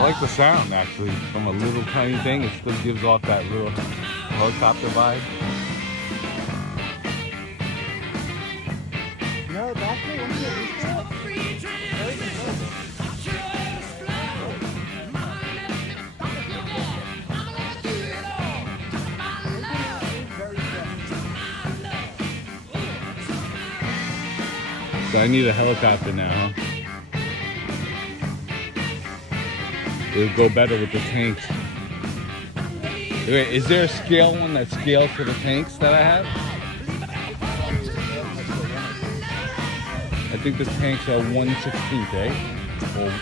I like the sound actually. From a little tiny thing, it still gives off that little helicopter vibe. No, that's the one that So I need a helicopter now, huh? It'll go better with the tanks. Wait, is there a scale one that scales to the tanks that I have? I think the tanks are 1/16, right? Or